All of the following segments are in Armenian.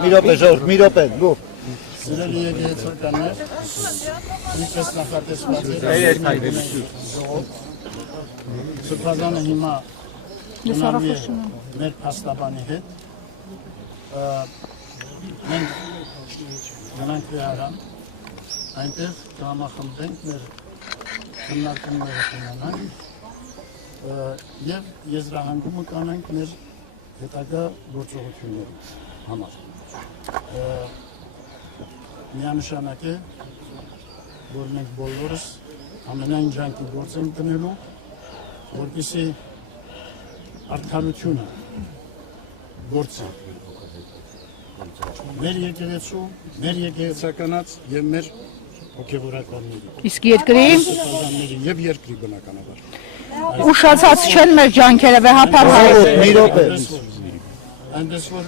Mirope, George, Mirope, go. Սիրելի եկեղեցականներ, ինչպես նախատեսված է, Սուրբազանը հիմա ունամի է մեր փաստաբանի հետ, մենք գնանք վեհարան, այնտեղ կհամախմբենք մեր քննարկումները կունենանք և եզրահանգումը կանենք մեր հետագա գործողությունների համար։ Միանշանակ է, որ մենք բոլորս ամենայն ջանքի գործ ենք դնելու, որպեսզի արդարությունը գործի մեր եկեղեցու, մեր եկեղեցականաց և մեր հոգևորականների։ Իսկ երկրի և երկրի բնականաբար։ ուշացած չեն մեր ջանքերը վեհապար Mirope. Այնպես որ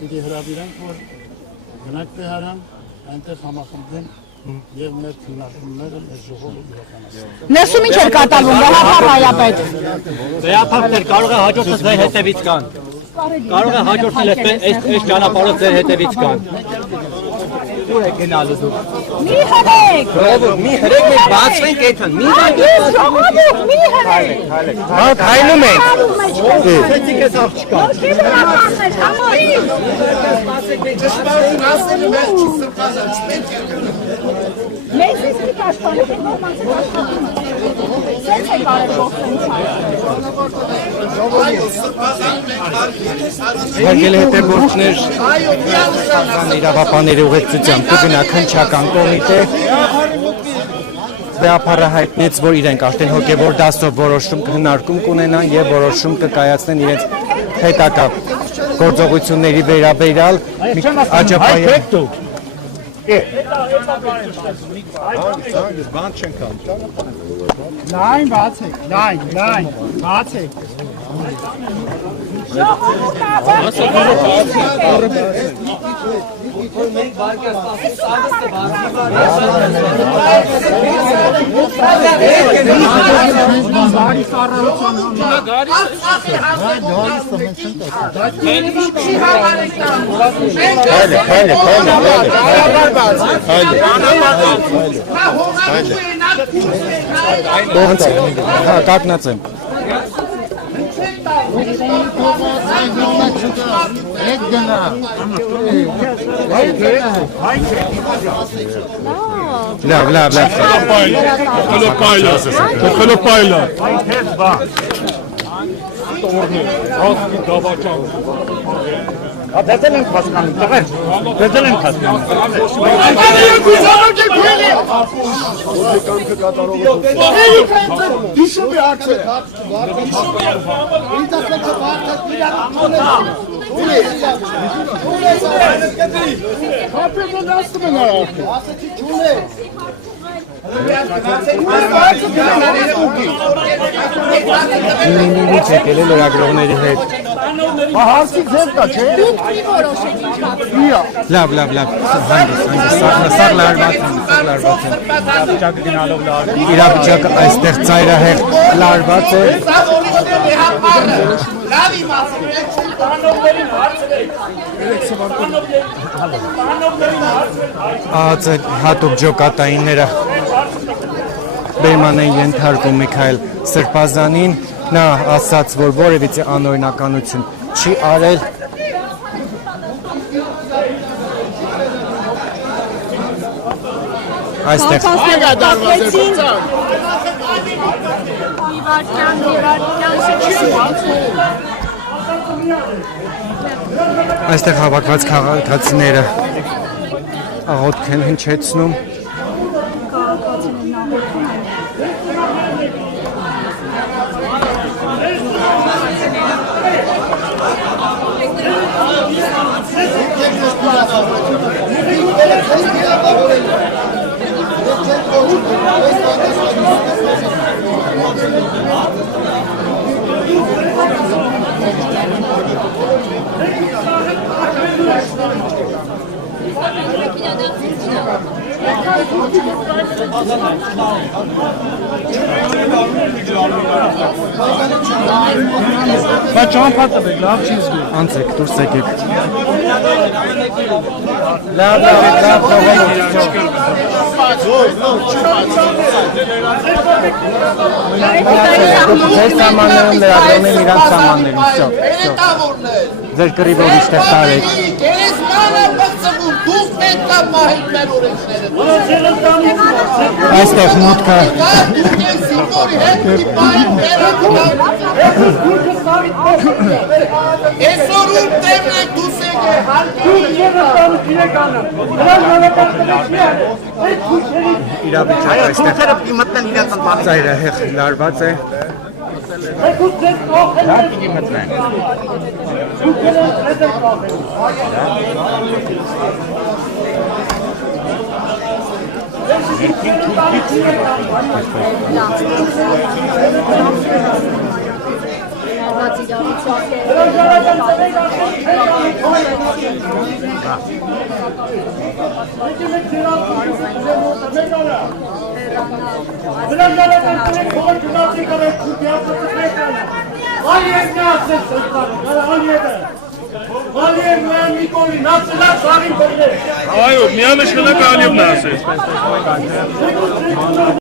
պիտի հրավիրենք, որ գնանք վեհարան, այնտեղ համախմբենք և մեր քննարկումները մեր ժողովը իրականացնենք։ Ներսում ինչ էր կատարվում վեհապար հայապետ։ Վեհապարներ կարող է հաջորդը ձեր հետևից կան։ Կարող է հաջորդել այս ճանապարհով ձեր հետևից կան։ Ուր է գնալու դուք։ Մի հրեք։ Մի հրեք մենք բացվենք այդքան։ Մի Ժողովուրդ, մի հրեք։ հայնում ենք։ Ցեցիկ էս աղջկա։ Մեզ իսկի կաշտանը նորմացել աշխատում։ Սենց է կարել Հարգելի հետևորդներ, իրավապանների ուղեկցությամբ կգնա քննչական կոմիտե վեհապարը հայտնեց, որ իրենք արդեն հոգևոր դասով որոշում քննարկում կունենան և որոշում կկայացնեն իրենց հետագա գործողությունների վերաբերյալ Աջափայանի Լայն բացեք, լայն, բացեք։ կակնած եմ լավ Խելոպայլը Դեզել ենք հասկանում, տղեր, դեզել ենք հասկանում։ Դիշում է արձել, Ինչ եկել է լրագրողների հետ հարցիկ ձեր կա, չէ։ լավ սաղ լարված են իրավիճակը այստեղ ծայրահեղ լարված է ահացը հատուկ ջոկատայինները բերման են ենթարկում Միքայել Սրբազանին նա ասաց, որ որևիցե անօրինականություն չի արել այստեղ այստեղ հավաքված քաղաքացիները աղոթք են հնչեցնում Բայց ճամփա տվեք, լավ չի զգում։ Անցեք, դուրս եկեք։ Լավ, թողեք։ Ձեր սամաններում լրագրողներն իրանց սամաններում, всё։ Ձեր կռիվը ուրիշտեղ տարեք։ Ես մանրապացվում, դուք պետք է մահիտ մեր օրենքները։ Այստեղ մուտքը Դուք ես սիմվոլի հետ մի պահին Այսօր ուր տեմն եք դուս եք է իրավիճակը այստեղ ծայրահեղ լարված է։ Այո, միանշանակ Ալիևն է ասել։